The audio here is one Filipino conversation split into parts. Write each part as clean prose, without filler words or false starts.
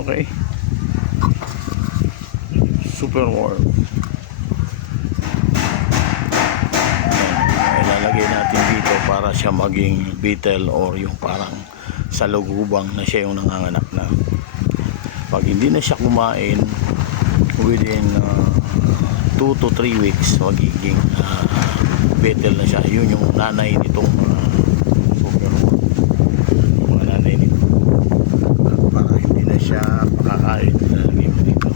Okay. Super warm. Ilalagay natin dito para siya maging beetle or yung parang salugubang na siya yung nanganganak na. Pag hindi na siya kumain within 2 to 3 weeks, magiging beetle na siya. Yun yung nanay nitong super warm. Yung mga nanay nito. Para hindi na siya pakakain na dito.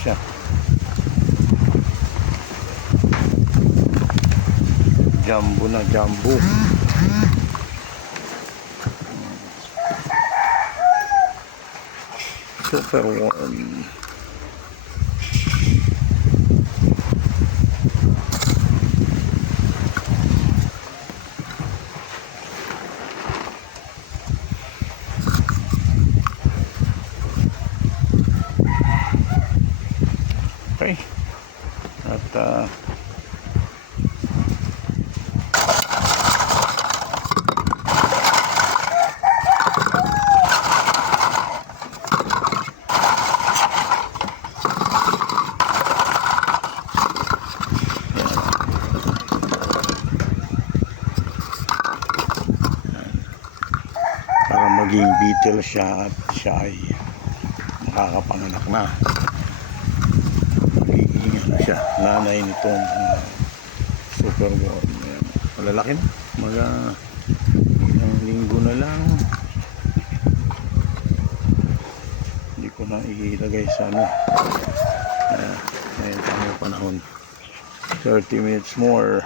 Siya. Jumbo na jumbo. Super warm. Okay. At para maging beetle siya at siya ay makakapanganak na. Siya, nanay nitong super warm. Malalaki na, ilang linggo na lang. Hindi ko na ilagay sa ngayon panahon 30 minutes more.